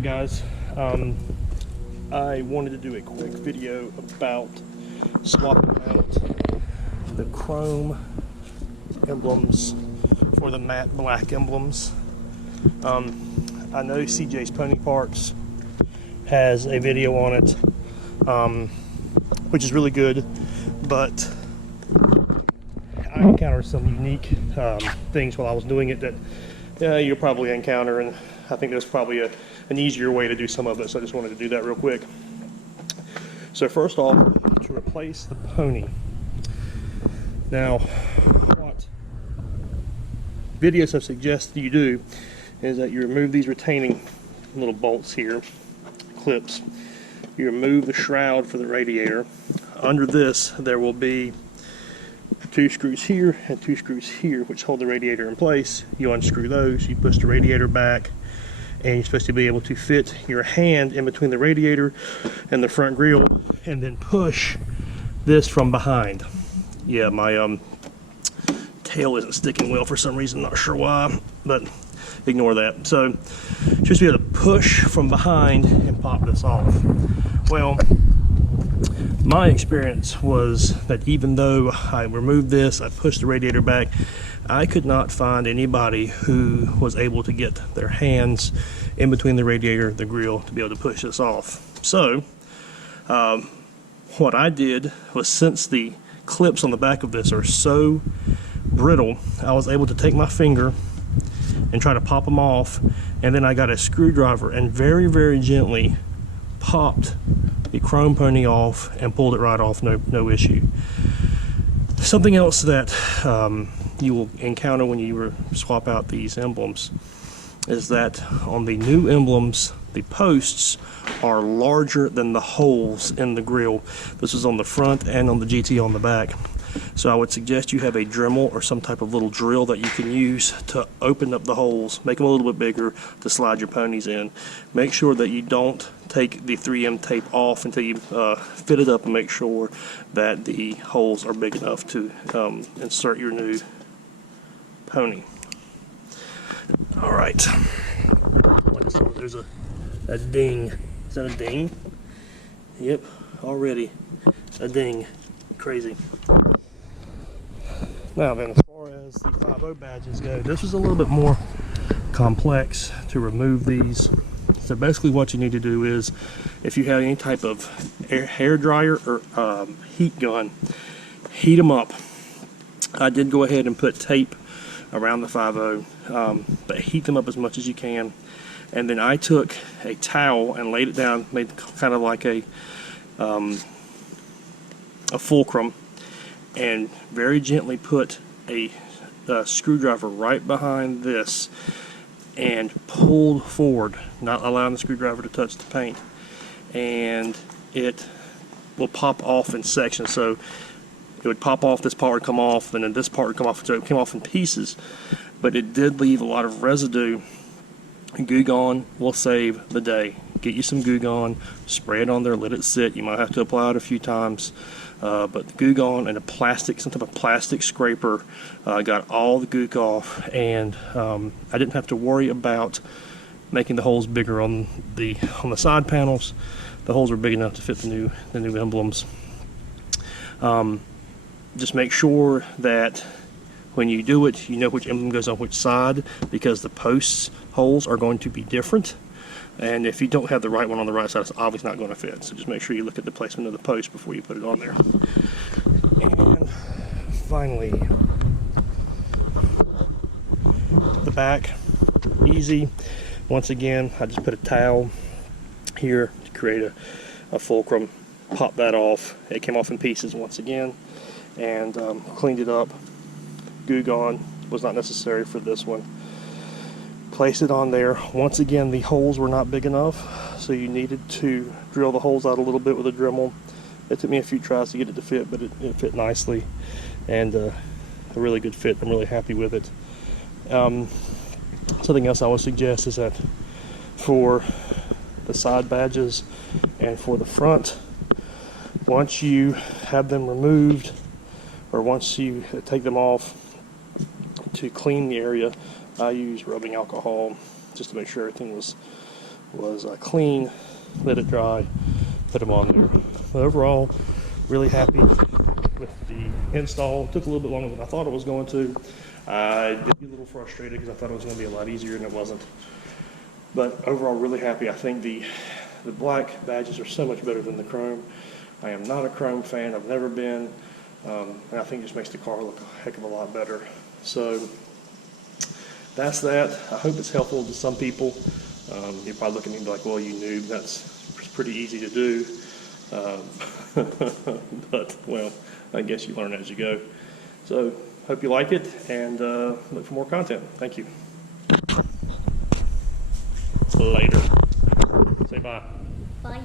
Alright guys, I wanted to do a quick video about swapping out the chrome emblems for the matte black emblems. I know CJ's Pony Parts has a video on it, which is really good, but I encountered some unique things while I was doing it that you'll probably encounter, and I think there's probably an easier way to do some of it, so I just wanted to do that real quick. So first off, to replace the pony. Now, what videos have suggested you do is that you remove these retaining little bolts here, clips. You remove the shroud for the radiator. Under this, there will be 2 screws here and 2 screws here, which hold the radiator in place. You unscrew those, you push the radiator back, and you're supposed to be able to fit your hand in between the radiator and the front grille, and then push this from behind. Yeah, my tail isn't sticking well for some reason, not sure why, but ignore that. So you're supposed to be able to push from behind and pop this off. Well, my experience was that even though I removed this, I pushed the radiator back, I could not find anybody who was able to get their hands in between the radiator, the grill, to be able to push this off. So what I did was, since the clips on the back of this are so brittle, I was able to take my finger and try to pop them off, and then I got a screwdriver and very, very gently popped the chrome pony off and pulled it right off, no issue. Something else that you will encounter when you swap out these emblems is that on the new emblems, the posts are larger than the holes in the grill. This is on the front and on the GT on the back. So I would suggest you have a Dremel or some type of little drill that you can use to open up the holes, make them a little bit bigger to slide your ponies in. Make sure that you don't take the 3M tape off until you fit it up, and make sure that the holes are big enough to insert your new pony. Alright, like I saw, there's a ding. Is that a ding? Yep, already a ding. Crazy. Now then, as far as the 5.0 badges go, this was a little bit more complex to remove these. So basically what you need to do is, if you have any type of hair dryer or heat gun, heat them up. I did go ahead and put tape around the 5.0, but heat them up as much as you can. And then I took a towel and laid it down, made kind of like a fulcrum, and very gently put a screwdriver right behind this and pulled forward, not allowing the screwdriver to touch the paint, and it will pop off in sections. So it would pop off, this part would come off, and then this part would come off. So it came off in pieces, but it did leave a lot of residue. Goo Gone will save the day. Get you some Goo Gone, spray it on there, let it sit. You might have to apply it a few times, but the Goo Gone and a plastic, some type of plastic scraper, got all the gook off, and I didn't have to worry about making the holes bigger on the side panels. The holes were big enough to fit the new emblems. Just make sure that when you do it, you know which emblem goes on which side, because the posts holes are going to be different. And if you don't have the right one on the right side, it's obviously not going to fit. So just make sure you look at the placement of the post before you put it on there. And finally, the back, easy. Once again, I just put a towel here to create a fulcrum, pop that off. It came off in pieces once again, and cleaned it up. Goo Gone was not necessary for this one. Place it on there. Once again, the holes were not big enough, so you needed to drill the holes out a little bit with a Dremel. It took me a few tries to get it to fit, but it fit nicely, and a really good fit. I'm really happy with it. Something else I would suggest is that for the side badges and for the front, once you have them removed, or once you take them off, to clean the area, I use rubbing alcohol just to make sure everything was was clean, let it dry, put them on there. But overall, really happy with the install. It took a little bit longer than I thought it was going to. I did get a little frustrated because I thought it was going to be a lot easier, and it wasn't. But overall, really happy. I think the black badges are so much better than the chrome. I am not a chrome fan. I've never been. And I think it just makes the car look a heck of a lot better. So that's that. I hope it's helpful to some people. You're probably looking at me like, well, you noob, that's pretty easy to do. But, well, I guess you learn as you go. So hope you like it, and look for more content. Thank you. Later. Say bye. Bye.